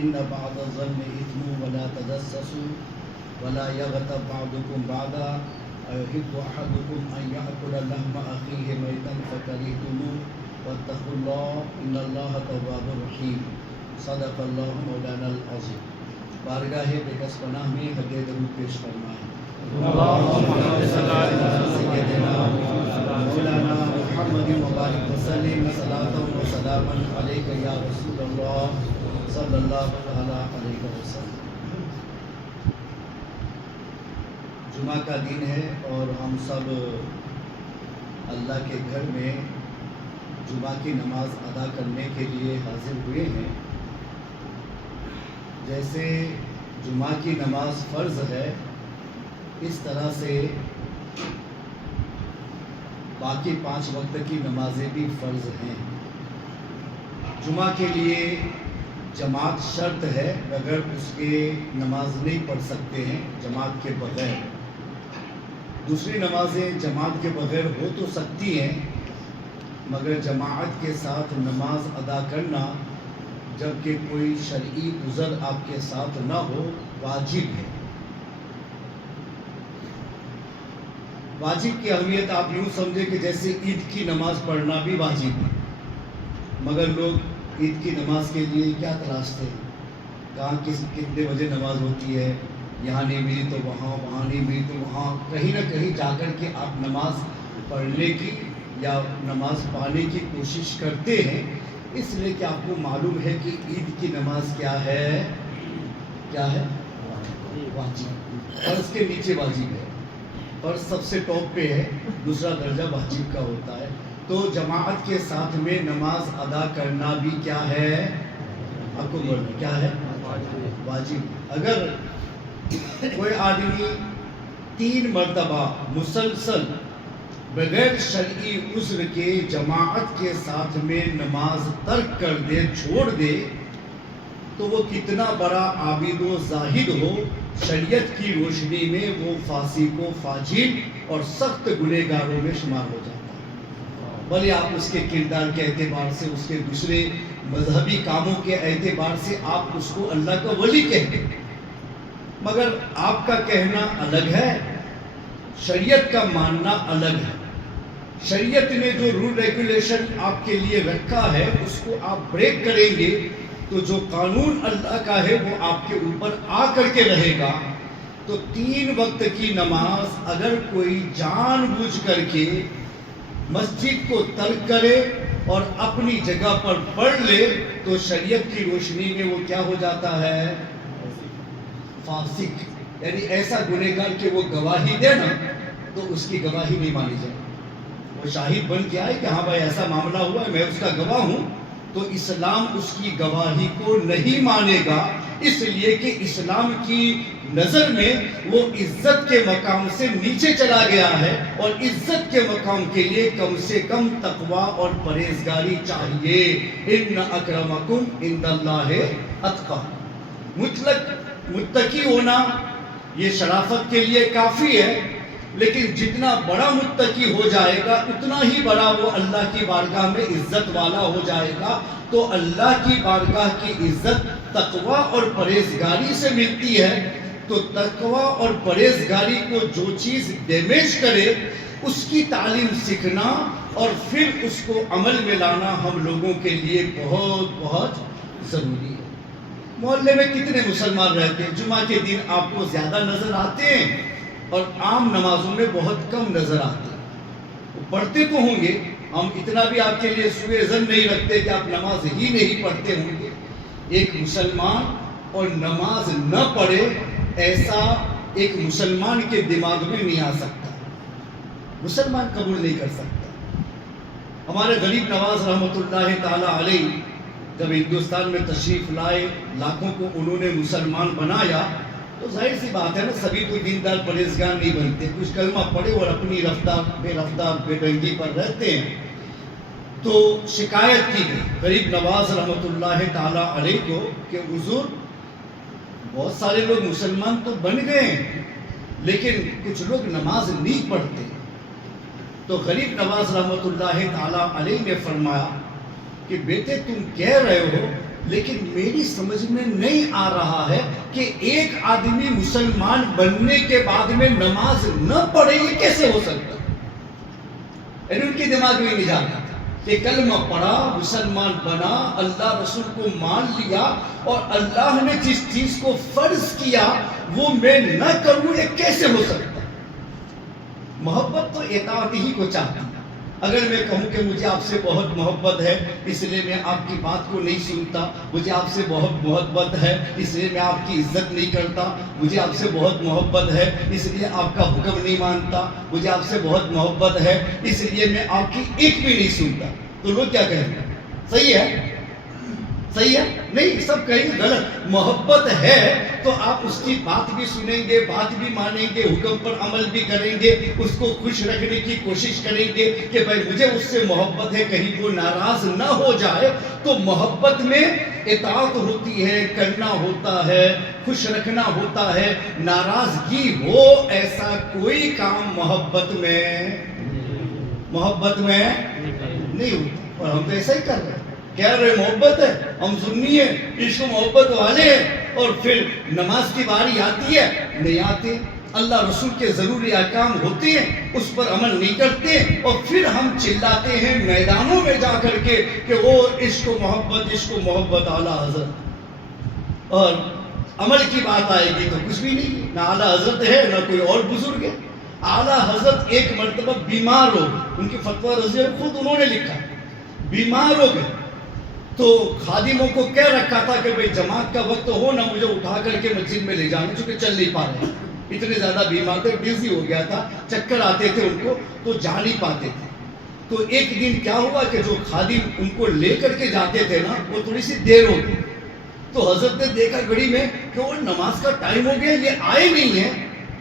إن بعض الظن إثم ولا تجسسوا ولا يغتب بعضكم بعضا أيحب أحدكم أن يأكل لحم أخيه ميتا فكرهتموه واتقوا الله إن الله تواب رحيم صدق الله مولانا العظيم. بارگاہ بکس پناہ میں حد درود پیش فرمائیں. سیدنا مولانا محمد مبارک وسلم صلاۃ و سلام علیک یا رسول اللہ صلی اللہ علیہ وسلم. جمعہ کا دن ہے اور ہم سب اللہ کے گھر میں جمعہ کی نماز ادا کرنے کے لیے حاضر ہوئے ہیں. جیسے جمعہ کی نماز فرض ہے اس طرح سے باقی 5 وقت کی نمازیں بھی فرض ہیں. جمعہ کے لیے جماعت شرط ہے، بغیر اس کے نماز نہیں پڑھ سکتے ہیں جماعت کے بغیر. دوسری نمازیں جماعت کے بغیر ہو تو سکتی ہیں، مگر جماعت کے ساتھ نماز ادا کرنا جبکہ کوئی شرعی عذر آپ کے ساتھ نہ ہو واجب ہے. واجب کی اہمیت آپ یوں سمجھے کہ جیسے عید کی نماز پڑھنا بھی واجب ہے، مگر لوگ عید کی نماز کے لیے کیا تلاشتے ہیں؟ کہاں کتنے بجے نماز ہوتی ہے، یہاں نہیں ملی تو وہاں، وہاں نہیں ملی تو وہاں. کہیں نہ کہیں جا کر کے آپ نماز پڑھنے کی یا نماز پانے کی کوشش کرتے ہیں، اس لیے کہ آپ کو معلوم ہے کہ عید کی نماز کیا ہے؟ واجب. فرض کے نیچے واجب ہے، فرض سب سے ٹاپ پہ ہے، دوسرا درجہ واجب کا ہوتا ہے. تو جماعت کے ساتھ میں نماز ادا کرنا بھی کیا ہے؟ آپ کو بولنا کیا ہے؟ واجب. اگر کوئی آدمی 3 مرتبہ مسلسل بغیر شرعی عذر کے جماعت کے ساتھ میں نماز ترک کر دے، چھوڑ دے، تو وہ کتنا بڑا عابد و زاہد ہو، شریعت کی روشنی میں وہ فاسق و فاجر اور سخت گنہگاروں میں شمار ہو جاتا ہے. بھلے آپ اس کے کردار کے اعتبار سے، اس کے دوسرے مذہبی کاموں کے اعتبار سے آپ اس کو اللہ کا ولی کہتے ہیں، مگر آپ کا کہنا الگ ہے، شریعت کا ماننا الگ ہے. شریعت نے جو رول ریگولیشن آپ کے لیے رکھا ہے اس کو آپ بریک کریں گے تو جو قانون اللہ کا ہے وہ آپ کے اوپر آ کر کے رہے گا. تو 3 وقت کی نماز اگر کوئی جان بوجھ کر کے مسجد کو ترک کرے اور اپنی جگہ پر پڑھ لے تو شریعت کی روشنی میں وہ کیا ہو جاتا ہے؟ فاسق. یعنی ایسا گنہگار کہ وہ گواہی دے نا تو اس کی گواہی نہیں مانی جائے. وہ شاہد بن کے آئے کہ ہاں بھائی ایسا معاملہ ہوا ہے، میں اس کا گواہ ہوں، تو اسلام اس کی گواہی کو نہیں مانے گا، اس لیے کہ اسلام کی نظر میں وہ عزت کے مقام سے نیچے چلا گیا ہے، اور عزت کے مقام کے لیے کم سے کم تقوی اور پرہیزگاری چاہیے. ان اکرمکم عند اللہ اتقاکم. مطلق متقی ہونا یہ شرافت کے لیے کافی ہے، لیکن جتنا بڑا متقی ہو جائے گا اتنا ہی بڑا وہ اللہ کی بارگاہ میں عزت والا ہو جائے گا. تو اللہ کی بارگاہ کی عزت تقوی اور پرہیزگاری سے ملتی ہے. تو تقوی اور پرہیزگاری کو جو چیز ڈیمیج کرے اس کی تعلیم سیکھنا اور پھر اس کو عمل میں لانا ہم لوگوں کے لیے بہت بہت ضروری ہے. محلے میں کتنے مسلمان رہتے ہیں؟ جمعہ کے دن آپ کو زیادہ نظر آتے ہیں اور عام نمازوں میں بہت کم نظر آتے ہیں. وہ پڑھتے تو ہوں گے، ہم اتنا بھی آپ کے لیے سوء ظن نہیں رکھتے کہ آپ نماز ہی نہیں پڑھتے ہوں گے. ایک مسلمان اور نماز نہ پڑھے ایسا ایک مسلمان کے دماغ میں نہیں آ سکتا، مسلمان قبول نہیں کر سکتا. ہمارے غریب نواز رحمۃ اللہ تعالی علیہ جب ہندوستان میں تشریف لائے، لاکھوں کو انہوں نے مسلمان بنایا، تو ظاہر سی بات ہے نا، سبھی کوئی دیندار پرہیزگار نہیں بنتے. کچھ کلمہ پڑھے اور اپنی رفتار بے ڈنگی پر رہتے ہیں. تو شکایت کی گئی غریب نواز رحمۃ اللہ تعالی علیہ کو کہ حضور بہت سارے لوگ مسلمان تو بن گئے ہیں لیکن کچھ لوگ نماز نہیں پڑھتے. تو غریب نواز رحمۃ اللہ تعالی علیہ نے فرمایا کہ بیٹے تم کہہ رہے ہو لیکن میری سمجھ میں نہیں آ رہا ہے کہ ایک آدمی مسلمان بننے کے بعد میں نماز نہ پڑھے، یہ کیسے ہو سکتا ہے؟ یعنی ان کے دماغ میں نہیں جاتا کہ کلمہ پڑھا، مسلمان بنا، اللہ رسول کو مان لیا، اور اللہ نے جس چیز کو فرض کیا وہ میں نہ کروں، یہ کیسے ہو سکتا ہے؟ محبت تو اطاعت ہی کو چاہتی ہے۔ اگر میں کہوں کہ مجھے آپ سے بہت محبت ہے اس لیے میں آپ کی بات کو نہیں سنتا، مجھے آپ سے بہت محبت ہے اس لیے میں آپ کی عزت نہیں کرتا، مجھے آپ سے بہت محبت ہے اس لیے آپ کا حکم نہیں مانتا، مجھے آپ سے بہت محبت ہے اس لیے میں آپ کی ایک بھی نہیں سنتا، تو لوگ کیا کہیں گے؟ صحیح ہے؟ صحیح ہے؟ نہیں، سب کہیں گے غلط۔ محبت ہے تو آپ اس کی بات بھی سنیں گے، بات بھی مانیں گے، حکم پر عمل بھی کریں گے، اس کو خوش رکھنے کی کوشش کریں گے کہ بھائی مجھے اس سے محبت ہے، کہیں وہ ناراض نہ ہو جائے۔ تو محبت میں اطاعت ہوتی ہے، کرنا ہوتا ہے، خوش رکھنا ہوتا ہے، ناراضگی ہو ایسا کوئی کام محبت میں نہیں ہوتا، اور ہم تو ایسا ہی کر رہے ہیں، کہہ رہے محبت ہے، ہم سنی ہیں، عشق و محبت والے ہیں، اور پھر نماز کی باری آتی ہے نہیں آتے، اللہ رسول کے ضروری احکام ہوتے ہیں اس پر عمل نہیں کرتے، اور پھر ہم چلاتے ہیں میدانوں میں جا کر کے کہ وہ عشق و محبت اعلیٰ حضرت، اور عمل کی بات آئے گی تو کچھ بھی نہیں، نہ اعلیٰ حضرت ہے نہ کوئی اور بزرگ ہے۔ اعلیٰ حضرت ایک مرتبہ بیمار ہو گئے، ان کی فتویٰ رضی خود انہوں نے لکھا، بیمار ہو گئے تو خادموں کو کہہ رکھا تھا کہ بھئی جماعت کا وقت ہو نہ مجھے اٹھا کر کے مسجد میں لے جانا، چونکہ چل نہیں پا رہے، اتنے زیادہ بیمار تھے، بیزی ہو گیا تھا، چکر آتے تھے ان کو تو جا نہیں پاتے تھے۔ تو ایک دن کیا ہوا کہ جو خادم ان کو لے کر کے جاتے تھے نا، وہ تھوڑی سی دیر ہو گئی، تو حضرت نے دیکھا گھڑی میں کہ وہ نماز کا ٹائم ہو گیا، یہ آئے نہیں ہیں،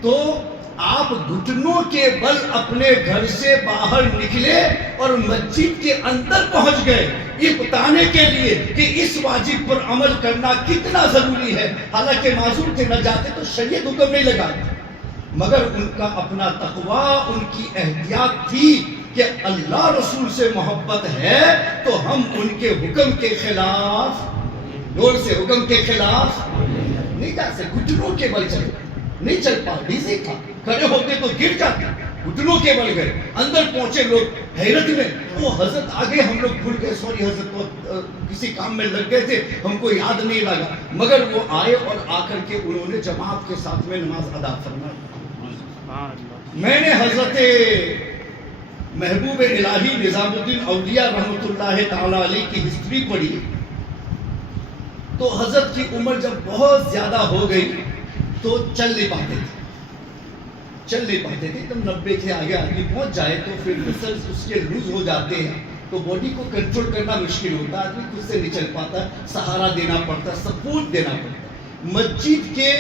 تو آپ گھٹنوں کے بل اپنے گھر سے باہر نکلے اور مسجد کے اندر پہنچ گئے، یہ بتانے کے لیے کہ اس واجب پر عمل کرنا کتنا ضروری ہے۔ حالانکہ معذور تھے، نہ جاتے تو شریعت حکم نہیں لگاتے، مگر ان کا اپنا تقوی، ان کی احتیاط تھی کہ اللہ رسول سے محبت ہے تو ہم ان کے حکم کے خلاف، دور سے حکم کے خلاف نہیں جا سکتے، گھٹنوں کے بل چلے، نہیں چل پا، بیزی تھا، کھڑے ہوتے تو گر جاتے، گھٹنوں کے بل گئے، اندر پہنچے لوگ حیرت میں، وہ حضرت آگے، ہم لوگ بھول گئے، سوری حضرت کو کسی کام میں لگ گئے تھے، ہم کو یاد نہیں لگا، مگر وہ آئے اور آ کر کے انہوں نے جماعت کے ساتھ میں نماز ادا فرمائی۔ میں نے حضرت محبوب الہی نظام الدین اولیاء رحمۃ اللہ تعالی علیہ کی ہسٹری پڑھی، تو حضرت کی عمر جب بہت زیادہ ہو گئی تو چل نہیں پاتے تھے، تم 90 کے آگے آدمی پہنچ جائے تو پھر مسلس اس کے لوز ہو جاتے ہیں، تو باڈی کو کنٹرول کرنا مشکل ہوتا ہے، آدمی خود سے نہیں چل پاتا، سہارا دینا پڑتا، سپورٹ دینا پڑتا۔ مسجد کے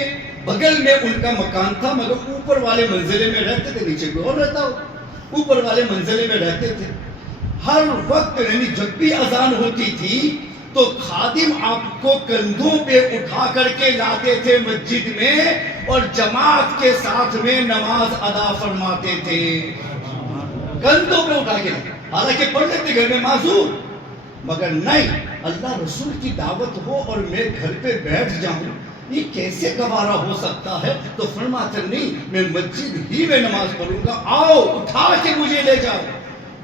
بغل میں ان کا مکان تھا، مگر اوپر والے منزلے میں رہتے تھے، نیچے کوئی اور رہتا ہو، اوپر والے منزلے میں رہتے تھے۔ ہر وقت یعنی جب بھی اذان ہوتی تھی تو خادم آپ کو کندھوں پہ اٹھا کر کے لاتے تھے مسجد میں، اور جماعت کے ساتھ میں نماز ادا فرماتے تھے، کندھوں پہ اٹھا کے، حالانکہ پڑھ لیتے گھر میں معذور، مگر نہیں، اللہ رسول کی دعوت ہو اور میں گھر پہ بیٹھ جاؤں، یہ کیسے گوارا ہو سکتا ہے؟ تو فرماتے نہیں، میں مسجد ہی میں نماز پڑھوں گا، آؤ اٹھا کے مجھے لے جاؤ،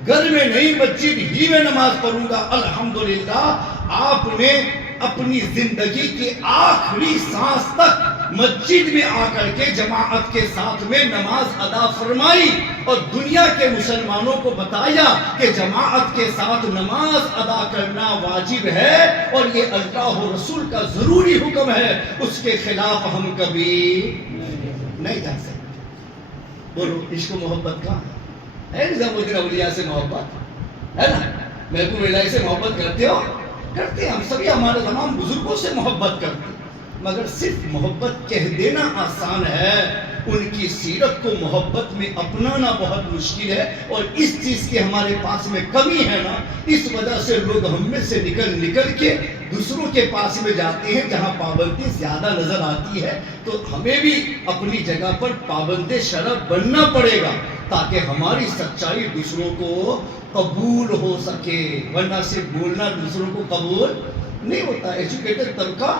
گھر میں نہیں مسجد ہی میں نماز پڑھوں گا۔ الحمدللہ آپ نے اپنی زندگی کے آخری سانس تک مسجد میں آ کر کے جماعت کے ساتھ میں نماز ادا فرمائی، اور دنیا کے مسلمانوں کو بتایا کہ جماعت کے ساتھ نماز ادا کرنا واجب ہے، اور یہ اللہ و رسول کا ضروری حکم ہے، اس کے خلاف ہم کبھی نہیں جا سکتے۔ بولو عشق و محبت کہاں ہے؟ نظام الدین اولیاء سے محبت ہے نا، محبوب الہی سے محبت کرتے ہو؟ کرتے ہیں، ہم سبھی ہمارے تمام بزرگوں سے محبت کرتے ہیں، مگر صرف محبت کہہ دینا آسان ہے، ان کی سیرت کو محبت میں اپنانا بہت مشکل ہے، اور اس چیز کی ہمارے پاس میں کمی ہے نا، اس وجہ سے لوگ ہم میں سے نکل کے دوسروں کے پاس میں جاتے ہیں جہاں پابندی زیادہ نظر آتی ہے، تو ہمیں بھی اپنی جگہ پر پابند شرع بننا پڑے گا تاکہ ہماری سچائی دوسروں کو قبول ہو سکے، ورنہ صرف بولنا دوسروں کو قبول نہیں ہوتا. ایجوکیٹڈ طبقہ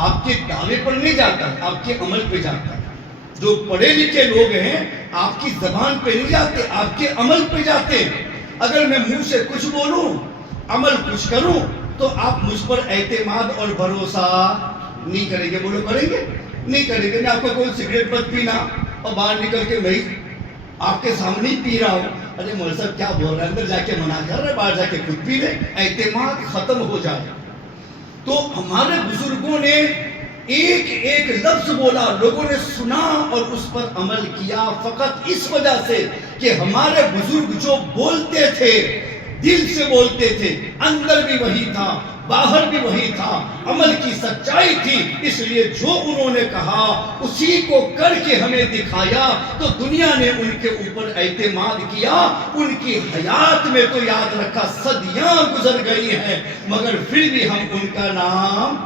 آپ کے دعوے پر نہیں جاتا، آپ کے عمل پہ جاتا ہے. جو پڑھے لکھے لوگ ہیں آپ کی زبان پہ نہیں جاتے، آپ کے عمل پہ جاتے. اگر میں منہ سے کچھ بولوں، عمل کچھ کروں، تو آپ مجھ پر اعتماد اور بھروسہ نہیں کریں گے. بولو کریں گے؟ نہیں کریں گے. میں آپ کو کوئی سگریٹ مت پینا اور باہر نکل کے میں آپ کے سامنے ہی پی رہا ہوں. ارے مول صاحب کیا بول رہا ہے، اندر جا کے منع کر رہے، باہر جا کے خود پی لے. اعتماد ختم ہو جائے. تو ہمارے بزرگوں نے ایک ایک لفظ بولا، لوگوں نے سنا اور اس پر عمل کیا، فقط اس وجہ سے کہ ہمارے بزرگ جو بولتے تھے دل سے بولتے تھے، اندر بھی وہی تھا باہر بھی وہی تھا، عمل کی سچائی تھی. اس لیے جو انہوں نے کہا اسی کو کر کے ہمیں دکھایا، تو دنیا نے ان کے اوپر اعتماد کیا. ان کی حیات میں تو یاد رکھا صدیاں گزر گئی ہیں، مگر پھر بھی ہم ان کا نام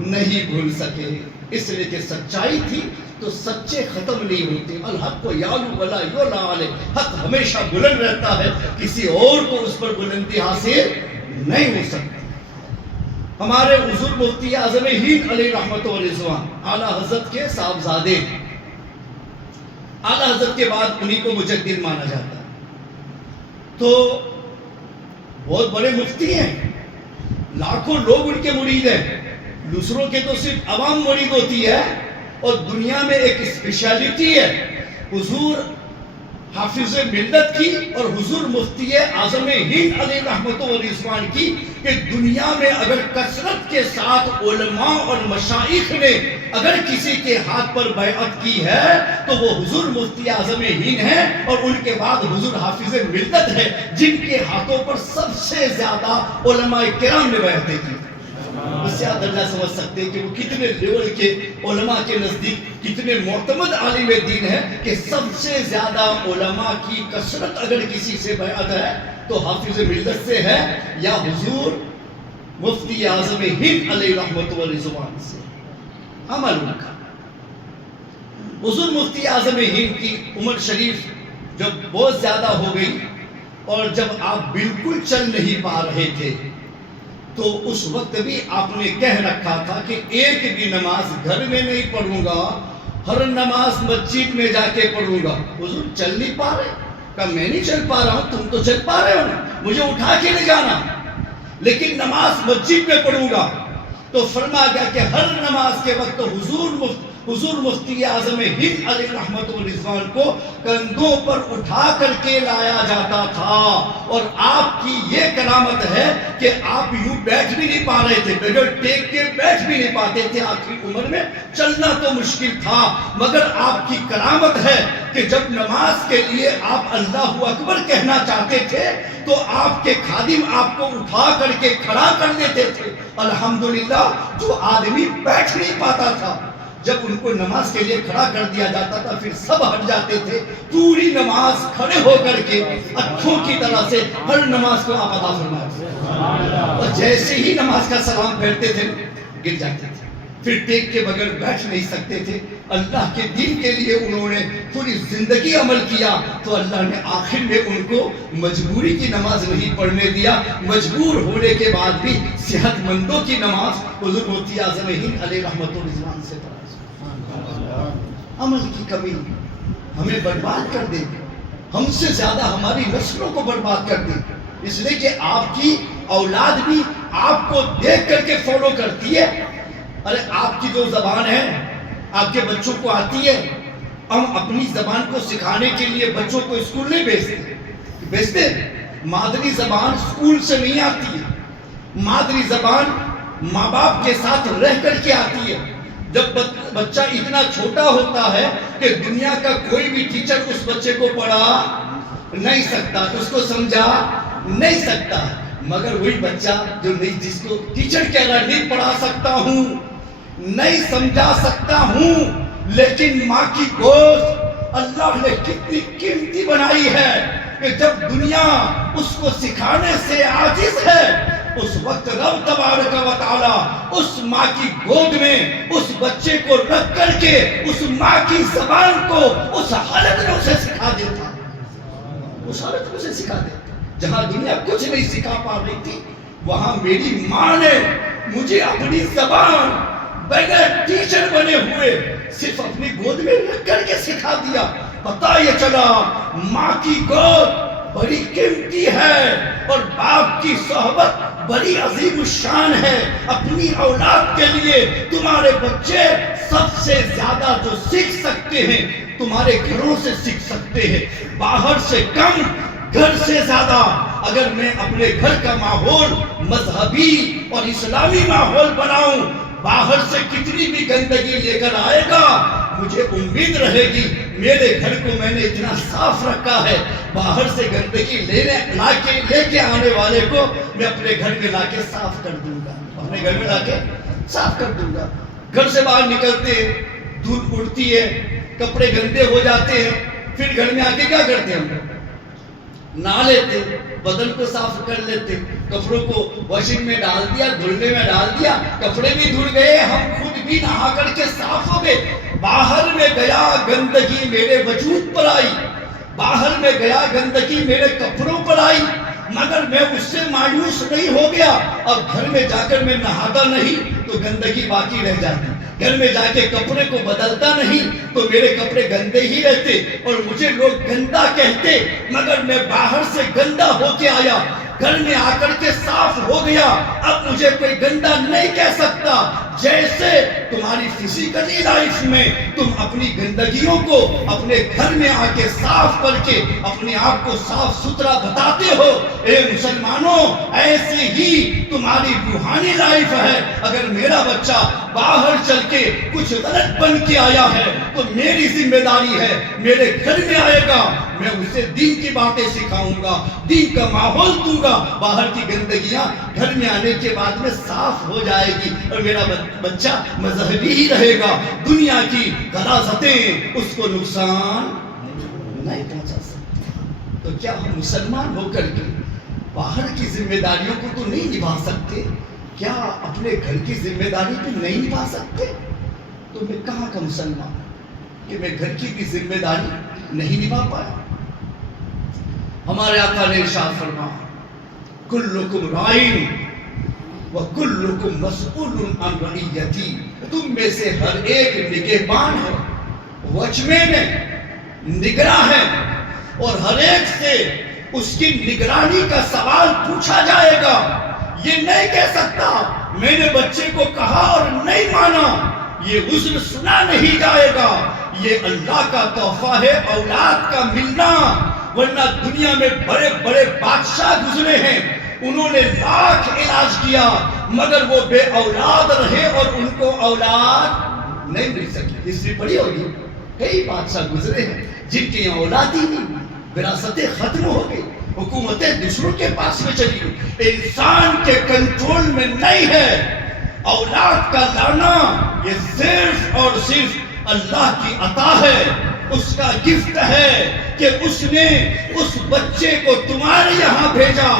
نہیں بھول سکے. اس لیے کہ سچائی تھی تو سچے ختم نہیں ہوتے. الحق کو یعلو ولا یعلی علیہ، حق ہمیشہ بلند رہتا ہے، کسی اور کو اس پر بلندی حاصل نہیں ہو سکتی. ہمارے حضور مفتی اعظم ہند علیہ رحمت و رضوان، اعلیٰ حضرت کے صاحبزادے، اعلیٰ حضرت کے بعد انہی کو مجدد مانا جاتا ہے. تو بہت بڑے مفتی ہیں، لاکھوں لوگ ان کے مرید ہیں. دوسروں کے تو صرف عوام مرید ہوتی ہے، اور دنیا میں ایک اسپیشلٹی ہے حضور حافظ ملت کی اور حضور مفتی اعظم ہند علیہ رحمت و رضوان کی، کہ دنیا میں اگر کثرت کے ساتھ علماء اور مشائخ نے اگر کسی کے ہاتھ پر بیعت کی ہے تو وہ حضور مفتی اعظم ہند ہیں، اور ان کے بعد حضور حافظ ملت ہے، جن کے ہاتھوں پر سب سے زیادہ علماء کرام نے بیعتیں کی. اس سے آپ درجہ سمجھ سکتے ہیں کہ وہ کتنے لیول کے علماء کے نزدیک کتنے معتمد عالم دین ہے، کہ سب سے زیادہ علماء کی کثرت اگر کسی سے بیعت ہے تو حافظ ملت سے ہے، یا حضور مفتی اعظم ہند علیہ رحمت و رضوان سے. عمل ان کا. حضور مفتی اعظم ہند کی عمر شریف جب بہت زیادہ ہو گئی، اور جب آپ بالکل چل نہیں پا رہے تھے، تو اس وقت بھی آپ نے کہہ رکھا تھا کہ ایک بھی نماز گھر میں نہیں پڑھوں گا، ہر نماز مسجد میں جا کے پڑھوں گا. حضور چل نہیں پا رہے؟ کہا میں نہیں چل پا رہا ہوں، تم تو چل پا رہے ہو نا، مجھے اٹھا کے لے جانا، لیکن نماز مسجد میں پڑھوں گا. تو فرما گیا کہ ہر نماز کے وقت حضور مفتی اعظم ہند علیہ رحمت و رضوان کو کندھوں پر اٹھا کر کے لایا جاتا تھا. اور آپ کی یہ کرامت ہے کہ آپ یوں بیٹھ بھی نہیں پا رہے تھے، بغیر ٹیک کے بیٹھ بھی نہیں پاتے تھے. آخری عمر میں چلنا تو مشکل تھا، مگر آپ کی کرامت ہے کہ جب نماز کے لیے آپ اللہ اکبر کہنا چاہتے تھے تو آپ کے خادم آپ کو اٹھا کر کے کھڑا کر دیتے تھے. الحمدللہ جو آدمی بیٹھ نہیں پاتا تھا، جب ان کو نماز کے لیے کھڑا کر دیا جاتا تھا پھر سب ہٹ جاتے تھے. پوری نماز کھڑے ہو کر کے اکھوں کی طرح سے ہر نماز کو آپ ادا فرماتے، اور جیسے ہی نماز کا سلام پھیرتے تھے گر جاتے تھے. پھر ٹیک کے بغیر بیٹھ نہیں سکتے تھے. اللہ کے دین کے لیے انہوں نے پوری زندگی عمل کیا، تو اللہ نے آخر میں ان کو مجبوری کی نماز نہیں پڑھنے دیا. مجبور ہونے کے بعد بھی صحت مندوں کی نماز حضور مفتی اعظم ہند علیہ رحمت و رضوان سے پڑھا. عمل کی کمی ہمیں برباد کر دے گی، ہم سے زیادہ ہماری نسلوں کو برباد کر دے گی. اس لیے کہ آپ کی اولاد بھی آپ کو دیکھ کر کے فالو کرتی ہے. ارے آپ کی جو زبان ہے آپ کے بچوں کو آتی ہے، ہم اپنی زبان کو سکھانے کے لیے بچوں کو اسکول نہیں بھیجتے. مادری زبان اسکول سے نہیں آتی ہے، مادری زبان ماں باپ کے ساتھ رہ کر کے آتی ہے. جب بچہ اتنا چھوٹا ہوتا ہے کہ دنیا کا کوئی بھی ٹیچر اس بچے کو پڑھا نہیں سکتا، اس کو سمجھا نہیں سکتا، مگر وہی بچہ جو نہیں، جس کو ٹیچر کہہ رہا ہے نہیں پڑھا سکتا ہوں، نہیں سمجھا سکتا ہوں، لیکن ماں کی گوشت اللہ نے کتنی قیمتی بنائی ہے کہ جب دنیا اس کو سکھانے سے عاجز ہے، اس وقت رب تبارک و تعالی اس ماں کی گود میں اس بچے کو رکھ کر کے اس ماں کی زبان کو اس حالت میں اسے سکھا دیتا، اس حالت میں اسے سکھا دیتا. جہاں دنیا کچھ نہیں سکھا پا رہی تھی، وہاں میری ماں نے مجھے اپنی زبان بغیر ٹیچر بنے ہوئے صرف اپنی گود میں رکھ کر کے سکھا دیا. پتہ یہ چلا ماں کی گود بڑی قیمتی ہے اور باپ کی صحبت بڑی عظیم الشان ہے. اپنی اولاد کے لیے تمہارے بچے سب سے زیادہ جو سیکھ سکتے ہیں تمہارے گھروں سے سیکھ سکتے ہیں, باہر سے کم گھر سے زیادہ. اگر میں اپنے گھر کا ماحول مذہبی اور اسلامی ماحول بناؤں, باہر سے کتنی بھی گندگی لے کر آئے گا مجھے امید رہے گی میرے گھر کو میں نے اتنا صاف رکھا ہے, باہر سے گندگی لے کے آنے والے کو میں اپنے گھر میں لا کے صاف کر دوں گا, اپنے گھر میں لا کے صاف کر دوں گا. گھر سے باہر نکلتے دھوپ اڑتی ہے, کپڑے گندے ہو جاتے ہیں, پھر گھر میں آ کے کیا کرتے ہیں, ہم نہا لیتے, بدن کو صاف کر لیتے, کپڑوں کو واشنگ میں ڈال دیا, دھلنے میں ڈال دیا, کپڑے بھی دھل گئے, ہم خود بھی نہا کر کے صاف ہو گئے. باہر میں گیا گندگی میرے وجود پر آئی, باہر میں گیا گندگی میرے کپڑوں پر آئی, مگر میں اس سے مایوس نہیں ہو گیا. اب گھر میں جا کر میں نہاتا نہیں تو گندگی باقی رہ جاتی, گھر میں جا کے کپڑے کو بدلتا نہیں تو میرے کپڑے گندے ہی رہتے اور مجھے لوگ گندا کہتے, مگر میں باہر سے گندا ہو کے آیا, گھر میں آ کر کے صاف ہو گیا. اب مجھے کوئی گندا نہیں کہہ سکتا. جیسے تمہاری فزیکلی لائف میں تم اپنی گندگیوں کو اپنے گھر میں آ کے صاف کر کے اپنے آپ کو صاف ستھرا بتاتے ہو, اے مسلمانوں ایسے ہی تمہاری روحانی لائف ہے. اگر میرا بچہ باہر چل کے کچھ غلط بن کے آیا ہے تو میری ذمہ داری ہے, میرے گھر میں آئے گا میں اسے دین کی باتیں سکھاؤں گا, دین کا ماحول دوں گا, باہر کی گندگیاں گھر میں آنے کے بعد میں صاف ہو جائے گی اور میرا بچہ مذہبی ہی رہے گا. دنیا کی غلاظتیں اس کو نقصان نہیں پہنچا سکتی. تو کیا ہم مسلمان ہو کر کے باہر کی ذمہ داریوں کو تو نہیں نبھا سکتے؟ کیا اپنے گھر کی ذمہ داری بھی نہیں نبھا سکتے؟ تو میں کہاں کا مسلمان کہ میں گھر کی بھی ذمہ داری نہیں نبھا پایا؟ ہمارے آقا نے ارشاد فرمایا کلکم رائن وکلکم مسئول عن رعیتی, تم میں سے ہر ایک نگہبان ہے, واچمین ہے, نگراں ہے, اور ہر ایک سے اس کی نگرانی کا سوال پوچھا جائے گا. یہ نہیں کہہ سکتا میں نے بچے کو کہا اور نہیں مانا, یہ عذر سنا نہیں جائے گا. یہ اللہ کا تحفہ ہے اولاد کا ملنا, ورنہ دنیا میں بڑے بڑے بادشاہ گزرے ہیں, انہوں نے لاکھ علاج کیا مگر وہ بے اولاد رہے اور ان کو اولاد نہیں مل سکی. ہسٹری پڑھی ہوگی, کئی بادشاہ گزرے ہیں جن کی یہاں اولاد ہی نہیں, وراثتیں ختم ہو گئی, حکومتیں دوسروں کے پاس میں چلی گئی. انسان کے کنٹرول میں نہیں ہے اولاد کا لانا, یہ صرف اور صرف اللہ کی عطا ہے, اس کا گفٹ ہے کہ اس نے اس بچے کو تمہارے یہاں بھیجا,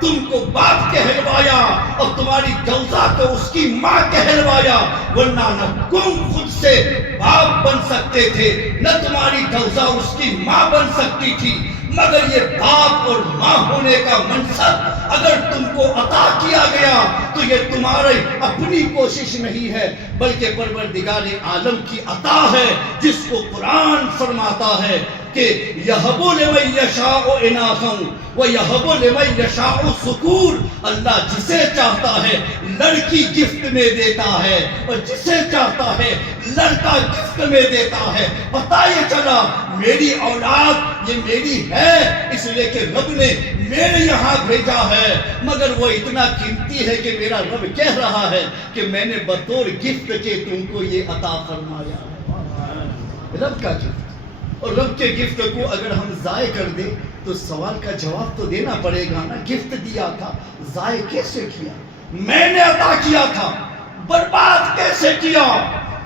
تم کو باپ کہلوایا اور تمہاری جوزا کو اس کی ماں کہلوایا, ورنہ نہ تم خود سے باپ بن سکتے تھے نہ تمہاری جوزا اس کی ماں بن سکتی تھی. مگر یہ باپ اور ماں ہونے کا منصب اگر تم کو عطا کیا گیا تو یہ تمہاری اپنی کوشش نہیں ہے بلکہ پروردگار عالم کی عطا ہے, جس کو قرآن فرماتا ہے کہ یہب لمن یشاء اناثا ویہب لمن یشاء الذکور, اللہ جسے چاہتا ہے لڑکی گفٹ میں دیتا ہے اور جسے چاہتا ہے لڑکا گفٹ میں دیتا ہے. پتہ یہ چلا میری اولاد یہ میری ہے اس لیے کہ رب نے میرے یہاں بھیجا ہے, مگر وہ اتنا قیمتی ہے کہ میرا رب کہہ رہا ہے کہ میں نے بطور گفٹ کے تم کو یہ عطا فرمایا ہے. رب کا گفٹ, اور رب کے گفٹ کو اگر ہم ضائع کر دیں تو سوال کا جواب تو دینا پڑے گا نا. گفٹ دیا تھا ضائع کیسے کیا؟ میں نے عطا کیا تھا برباد کیسے کیا؟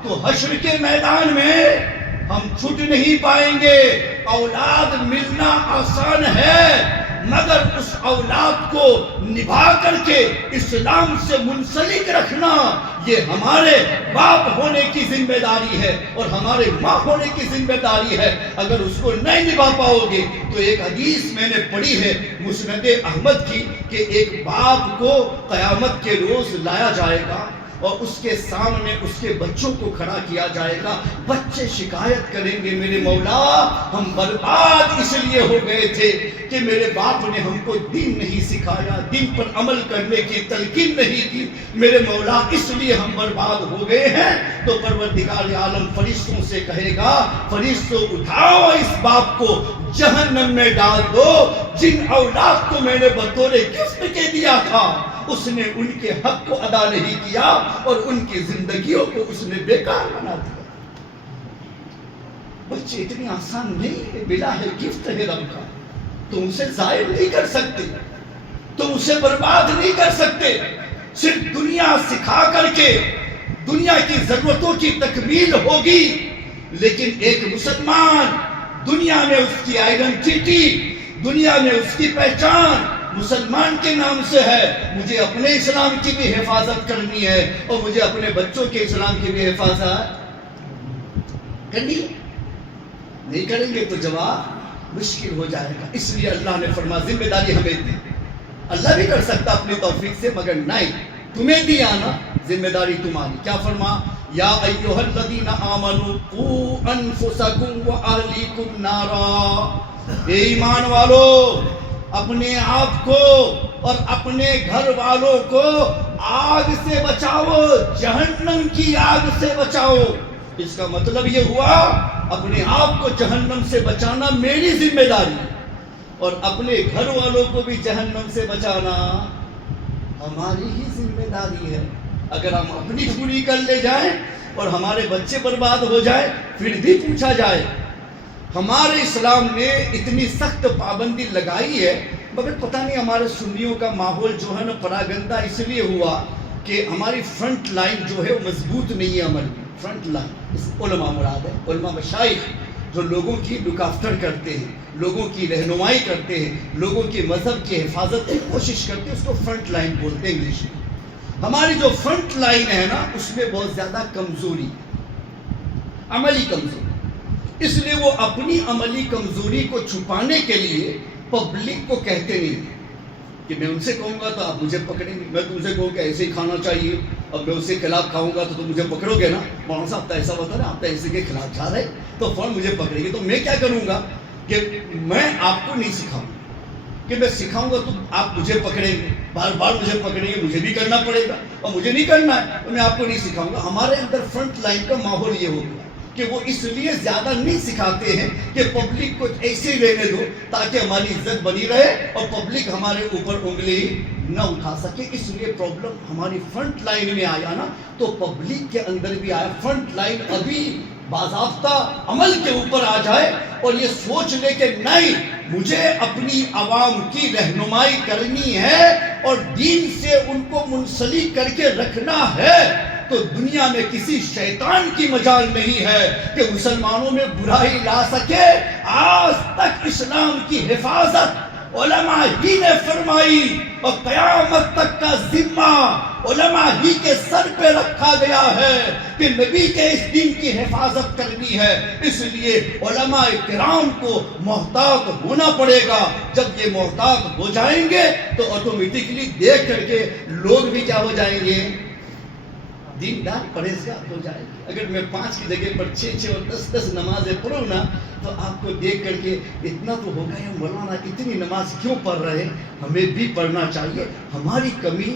تو حشر کے میدان میں ہم چھٹ نہیں پائیں گے. اولاد ملنا آسان ہے مگر اس اولاد کو نبھا کر کے اسلام سے منسلک رکھنا یہ ہمارے باپ ہونے کی ذمہ داری ہے اور ہمارے ماں ہونے کی ذمہ داری ہے. اگر اس کو نہیں نبھا پاؤ گے تو ایک حدیث میں نے پڑھی ہے مسند احمد کی کہ ایک باپ کو قیامت کے روز لایا جائے گا اور اس کے سامنے اس کے بچوں کو کھڑا کیا جائے گا. بچے شکایت کریں گے میرے مولا ہم برباد اس لیے ہو گئے تھے کہ میرے باپ نے ہم کو دین نہیں سکھایا, دین پر عمل کرنے کی تلقین نہیں کی, میرے مولا اس لیے ہم برباد ہو گئے ہیں. تو پروردگار عالم فرشتوں سے کہے گا فرشتوں اٹھاؤ اس باپ کو جہنم میں ڈال دو, جن اولاد کو میں نے بطور گفٹ کے دیا تھا اس نے ان کے حق کو ادا نہیں کیا اور ان کی زندگیوں کو اس نے بیکار بنا دیا. بچے اتنی آسان نہیں ہے, بلا ہے گفٹ ہے رب کا, تم اسے ضائع نہیں کر سکتے, تم اسے برباد نہیں کر سکتے. صرف دنیا سکھا کر کے دنیا کی ضرورتوں کی تکمیل ہوگی, لیکن ایک مسلمان دنیا میں اس کی آئیڈینٹی, دنیا میں اس کی پہچان مسلمان کے نام سے ہے. مجھے اپنے اسلام کی بھی حفاظت کرنی ہے اور مجھے اپنے بچوں کے اسلام کی بھی حفاظت کرنی ہے. نہیں کریں گے تو جواب مشکل ہو جائے گا. اس لیے اللہ نے فرمایا ذمہ داری ہمیں دی. اللہ بھی کر سکتا اپنی توفیق سے, مگر نہیں, تمہیں دیا نا ذمہ داری تمہاری. کیا فرما یا ایھا الذین آمنوا قوا انفسکم واہلیکم نارا, اے ایمان والو اپنے آپ کو اور اپنے گھر والوں کو آگ سے بچاؤ, جہنم کی آگ سے بچاؤ. اس کا مطلب یہ ہوا اپنے آپ کو جہنم سے بچانا میری ذمہ داری اور اپنے گھر والوں کو بھی جہنم سے بچانا ہماری ہی ذمہ داری ہے. اگر ہم اپنی پوری کر لے جائیں اور ہمارے بچے برباد ہو جائے پھر بھی پوچھا جائے. ہمارے اسلام نے اتنی سخت پابندی لگائی ہے, مگر پتہ نہیں ہمارے سنیوں کا ماحول جو ہے نا پراگندہ اس لیے ہوا کہ ہماری فرنٹ لائن جو ہے وہ مضبوط نہیں ہے. عمل میں فرنٹ لائن علماء مراد ہے, علماء مشائخ جو لوگوں کی لک آفٹر کرتے ہیں, لوگوں کی رہنمائی کرتے ہیں, لوگوں کی مذہب کی حفاظت کی کوشش کرتے ہیں, اس کو فرنٹ لائن بولتے ہیں انگلش میں. ہماری جو فرنٹ لائن ہے نا اس میں بہت زیادہ کمزوری, عملی کمزوری. اس لیے وہ اپنی عملی کمزوری کو چھپانے کے لیے پبلک کو کہتے نہیں کہ میں ان سے کہوں گا تو آپ مجھے پکڑیں گے, میں تم سے کہوں کہ ایسے ہی کھانا چاہیے اب میں اس کے خلاف کھاؤں گا تو تم مجھے پکڑو گے نا. مولانا صاحب تو ایسا ہوتا ہے نا, آپ تو ایسے کے خلاف جا رہے تو فوراً مجھے پکڑیں گے. تو میں کیا کروں گا کہ میں آپ کو نہیں سکھاؤں کہ میں سکھاؤں گا تو آپ مجھے پکڑیں گے, بار بار مجھے پکڑیں گے, مجھے بھی کرنا پڑے گا اور مجھے نہیں کرنا ہے تو میں آپ کو نہیں سکھاؤں گا. ہمارے اندر فرنٹ لائن کا ماحول یہ ہو گیا کہ وہ اس لیے زیادہ نہیں سکھاتے ہیں کہ پبلک کو ایسے ہی رہنے دو تاکہ ہماری عزت بنی رہے اور پبلک ہمارے اوپر انگلی نہ اٹھا سکے. اس لیے پرابلم ہماری فرنٹ لائن میں آیا نا تو پبلک کے اندر بھی آیا. فرنٹ لائن ابھی باضابطہ عمل کے اوپر آ جائے اور یہ سوچ لے کہ نہیں مجھے اپنی عوام کی رہنمائی کرنی ہے اور دین سے ان کو منسلک کر کے رکھنا ہے, تو دنیا میں کسی شیطان کی مجال نہیں ہے کہ مسلمانوں میں برائی لا سکے. آج تک اسلام کی حفاظت علماء ہی نے فرمائی اور قیامت تک کا ذمہ علماء ہی کے سر پہ رکھا گیا ہے کہ نبی کے اس دین کی حفاظت کرنی ہے. اس لیے علماء کرام کو محتاط ہونا پڑے گا. جب یہ محتاط ہو جائیں گے تو آٹومیٹکلی دیکھ کر کے لوگ بھی کیا ہو جائیں گے, دیندار پرہیزگار ہو جائے گی. اگر میں 5 کی جگہ پر 6 اور 10 نمازیں پڑھوں نا تو آپ کو دیکھ کر کے اتنا تو ہوگا یا مولانا اتنی نماز کیوں پڑھ رہے ہیں, ہمیں بھی پڑھنا چاہیے. ہماری کمی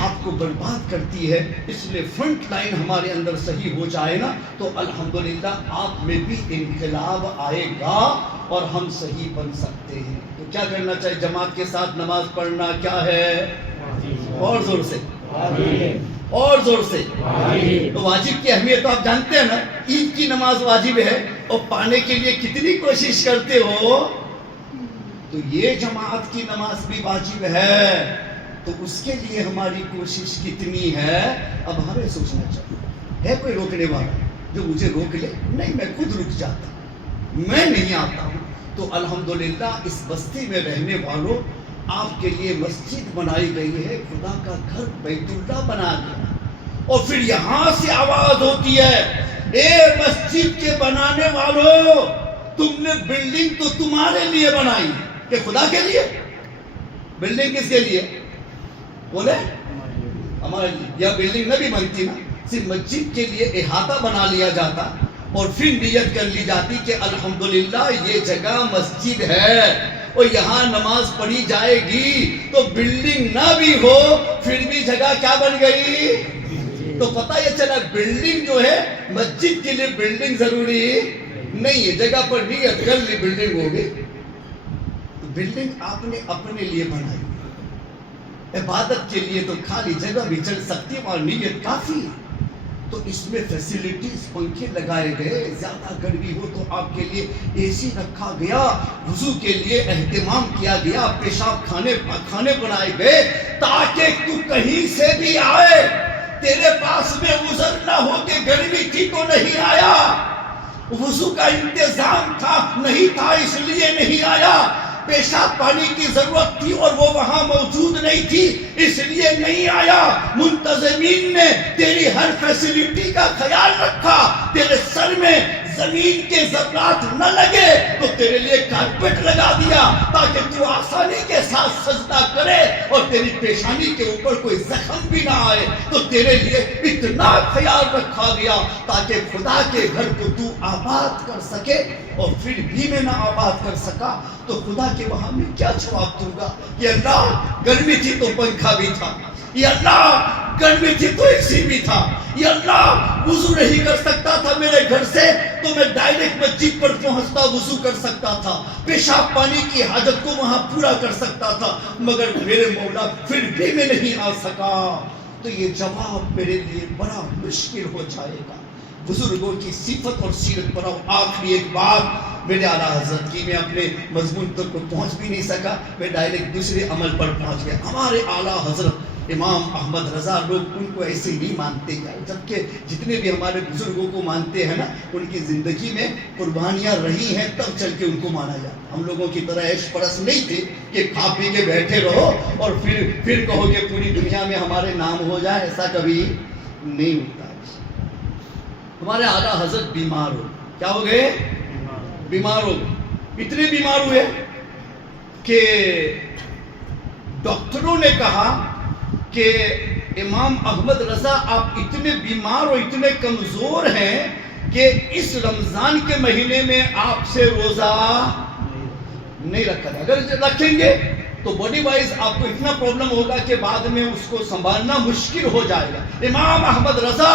آپ کو برباد کرتی ہے. اس لیے فرنٹ لائن ہمارے اندر صحیح ہو جائے نا تو الحمدللہ آپ میں بھی انقلاب آئے گا اور ہم صحیح بن سکتے ہیں. تو کیا کرنا چاہیے, جماعت کے ساتھ نماز پڑھنا کیا ہے, اور زور سے اور زور سے. تو واجب کی اہمیت تو آپ جانتے ہیں نا, عید کی نماز واجب ہے اور پانے کے لیے کتنی کوشش کرتے ہو, تو یہ جماعت کی نماز بھی واجب ہے تو اس کے لیے ہماری کوشش کتنی ہے. اب ہمیں سوچنا چاہیے ہے کوئی روکنے والا جو مجھے روک لے, نہیں میں خود رک جاتا ہوں, میں نہیں آتا ہوں. تو الحمدللہ اس بستی میں رہنے والوں آپ کے لیے مسجد بنائی گئی ہے، خدا کا گھر بیت اللہ بنا گیا، اور پھر یہاں سے آواز ہوتی ہے اے مسجد کے بنانے والوں، تم نے بلڈنگ تو تمہارے لیے بنائی کہ خدا کے لیے؟ بلڈنگ کس کے لیے بولے؟ ہمارے لیے۔ یا بلڈنگ نہ بھی بنتی نا، صرف مسجد کے لیے احاطہ بنا لیا جاتا اور پھر نیت کر لی جاتی کہ الحمدللہ یہ جگہ مسجد ہے اور یہاں نماز پڑھی جائے گی، تو بلڈنگ نہ بھی ہو پھر بھی جگہ کیا بن گئی؟ تو پتہ یہ چلا بلڈنگ جو ہے، مسجد کے لیے بلڈنگ ضروری نہیں ہے، جگہ پر نیت کر لی بلڈنگ ہوگی۔ تو بلڈنگ آپ نے اپنے لیے بنائی، عبادت کے لیے تو خالی جگہ بھی چل سکتی ہے اور نیت کافی ہے۔ تو اس میں فیسیلیٹیز، پنکھے لگائے گئے، زیادہ گرمی ہو تو آپ کے لیے اے سی رکھا گیا، وضو کے لیے اہتمام کیا گیا، پیشاب کھانے بنائے گئے، تاکہ تو کہیں سے بھی آئے تیرے پاس میں عذر نہ ہو کہ گرمی تھی تو نہیں آیا، وضو کا انتظام تھا نہیں تھا اس لیے نہیں آیا، پیشاب پانی کی ضرورت تھی اور وہ وہاں موجود نہیں تھی اس لیے نہیں آیا، منتظمین نے تیری ہر فیسیلیٹی کا خیال رکھا، تیرے سر میں زمین کے ذرات نہ لگے تو تیرے لیے کارپیٹ لگا دیا تاکہ تو آسانی کے ساتھ سجدہ کرے اور تیری پیشانی کے اوپر کوئی زخم بھی نہ آئے، تو تیرے لیے اتنا خیال رکھا گیا تاکہ خدا کے گھر کو تو آباد کر سکے، اور پھر بھی میں نہ آباد کر سکا تو خدا کے وہاں میں کیا جواب دوں گا؟ یہ اللہ گرمی تھی تو پنکھا بھی تھا، یہ اللہ گرمی تھی تو اے سی بھی تھا، یہ اللہ وضو نہیں کر سکتا تھا میرے گھر سے تو میں ڈائریکٹ مسجد پر پہنچتا وضو کر سکتا تھا، پیشاب پانی کی حاجت کو وہاں پورا کر سکتا تھا، مگر میرے مولا پھر بھی میں نہیں آ سکا۔ تو یہ جواب میرے لیے بڑا مشکل ہو جائے گا۔ بزرگوں کی صفت اور سیرت پر آخری ایک بات میرے اعلیٰ حضرت کی، میں اپنے مضمون تک کو پہنچ بھی نہیں سکا، میں ڈائریکٹ دوسرے عمل پر پہنچ گیا۔ ہمارے اعلیٰ حضرت امام احمد رضا، لوگ ان کو ایسے نہیں مانتے ہیں، جبکہ جتنے بھی ہمارے بزرگوں کو مانتے ہیں نا، ان کی زندگی میں قربانیاں رہی ہیں تب چل کے ان کو مانا جاتا۔ ہم لوگوں کی طرح عیش پرست نہیں تھے کہ کھا پی کے بیٹھے رہو اور پھر کہو کہ پوری دنیا میں ہمارے نام ہو جائے، ایسا کبھی نہیں ہوتا۔ ہمارے اعلیٰ حضرت بیمار ہو، کیا ہو گئے؟ بیمار ہو، اتنے بیمار ہوئے کہ ڈاکٹروں نے کہا کہ امام احمد رضا آپ اتنے بیمار اور اتنے کمزور ہیں کہ اس رمضان کے مہینے میں آپ سے روزہ نہیں رکھا جائے، اگر رکھیں گے تو باڈی وائز آپ کو اتنا پرابلم ہوگا کہ بعد میں اس کو سنبھالنا مشکل ہو جائے گا۔ امام احمد رضا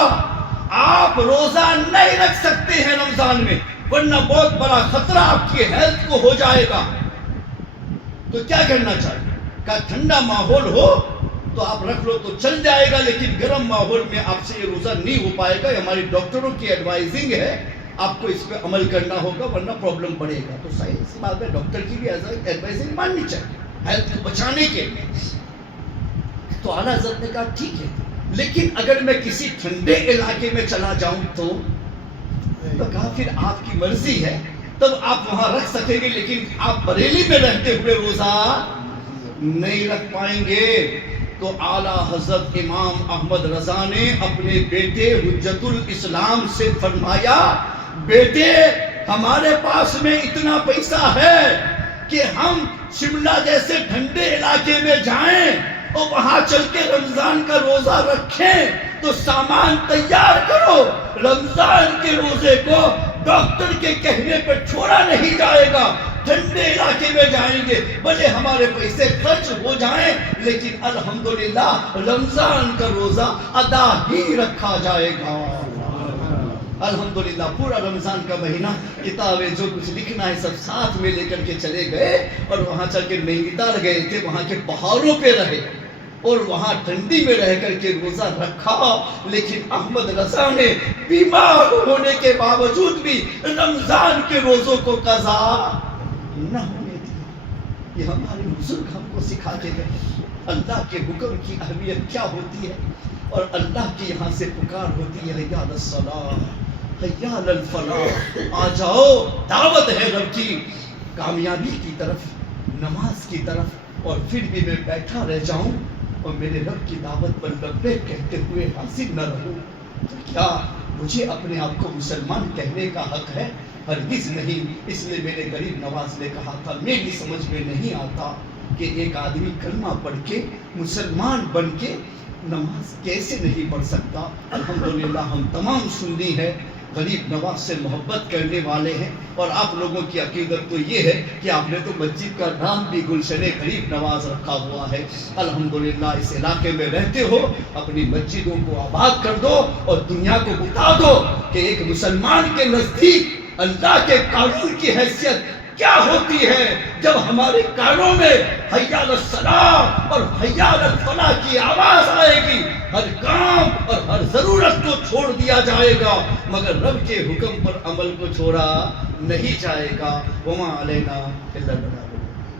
آپ روزہ نہیں رکھ سکتے ہیں رمضان میں، ورنہ بہت بڑا خطرہ آپ کی ہیلتھ کو ہو جائے گا۔ تو کیا کرنا چاہیے؟ کہ ٹھنڈا ماحول ہو تو آپ رکھ لو تو چل جائے گا، لیکن گرم ماحول میں آپ سے یہ روزہ نہیں ہو پائے گا، ہماری ڈاکٹروں کی ایڈوائزنگ ہے، آپ کو اس پہ عمل کرنا ہوگا ورنہ پرابلم بڑھے گا۔ تو صحیح سی بات ہے، ڈاکٹر کی بھی ایڈوائزنگ ماننی چاہیے ہیلتھ کو بچانے کے لیے۔ تو اعلیٰ حضرت نے کہا ٹھیک ہے، لیکن اگر میں کسی ٹھنڈے علاقے میں چلا جاؤں تو کہا پھر آپ کی مرضی ہے، تب آپ وہاں رکھ سکیں گے، لیکن آپ بریلی میں رہتے ہوئے روزہ نہیں رکھ پائیں گے۔ تو اعلیٰ حضرت امام احمد رضا نے اپنے بیٹے حجت الاسلام سے فرمایا، بیٹے ہمارے پاس میں اتنا پیسہ ہے کہ ہم شملہ جیسے ٹھنڈے علاقے میں جائیں اور وہاں چل کے رمضان کا روزہ رکھیں، تو سامان تیار کرو، رمضان کے روزے کو ڈاکٹر کے کہنے پر چھوڑا نہیں جائے گا، ٹھنڈے علاقے میں جائیں گے، بھلے ہمارے پیسے خرچ ہو جائیں لیکن الحمدللہ رمضان کا روزہ ادا ہی رکھا جائے گا۔ الحمدللہ پورا رمضان کا مہینہ کتابیں جو کچھ لکھنا ہے سب ساتھ میں لے کر کے چلے گئے اور وہاں چل کے نینیتال گئے تھے، وہاں کے پہاڑوں پہ رہے اور وہاں ٹھنڈی میں رہ کر کے روزہ رکھا، لیکن احمد رضا نے بیمار ہونے کے باوجود بھی رمضان کے روزوں کو قضا نہ ہونے دیا۔ یہ ہمارے بزرگ ہم کو سکھا کے گئے اللہ کے حکم کی اہمیت کیا ہوتی ہے، اور اللہ کے یہاں سے پکار ہوتی ہے حیا علی الصلاۃ حیا علی الفلاح، آ جاؤ، دعوت ہے رب کی، کامیابی کی طرف، نماز کی طرف، اور پھر بھی میں بیٹھا رہ جاؤں اور میرے رب کی دعوت پر لبیک کہتے ہوئے حاضر نہ رہوں، تو کیا مجھے اپنے آپ کو مسلمان کہنے کا حق ہے؟ ہرگز نہیں۔ اس لیے میرے غریب نواز نے کہا تھا میری سمجھ میں نہیں آتا کہ ایک آدمی کلمہ پڑھ کے مسلمان بن کے نماز کیسے نہیں پڑھ سکتا۔ الحمدللہ ہم تمام سنی ہیں، غریب نواز سے محبت کرنے والے ہیں، اور آپ لوگوں کی عقیدت تو یہ ہے کہ آپ نے تو مسجد کا نام بھی گلشن غریب نواز رکھا ہوا ہے۔ الحمدللہ اس علاقے میں رہتے ہو، اپنی مسجدوں کو آباد کر دو اور دنیا کو بتا دو کہ ایک مسلمان کے نزدیک اللہ کے قانون کی حیثیت کیا ہوتی ہے۔ جب ہمارے کانوں میں حی علی الصلاۃ اور حی علی الفلاح کی آواز آئے گی، ہر کام اور ہر ضرورت کو چھوڑ دیا جائے گا، مگر رب کے حکم پر عمل کو چھوڑا نہیں جائے گا۔ وما علینا الا البلاغ۔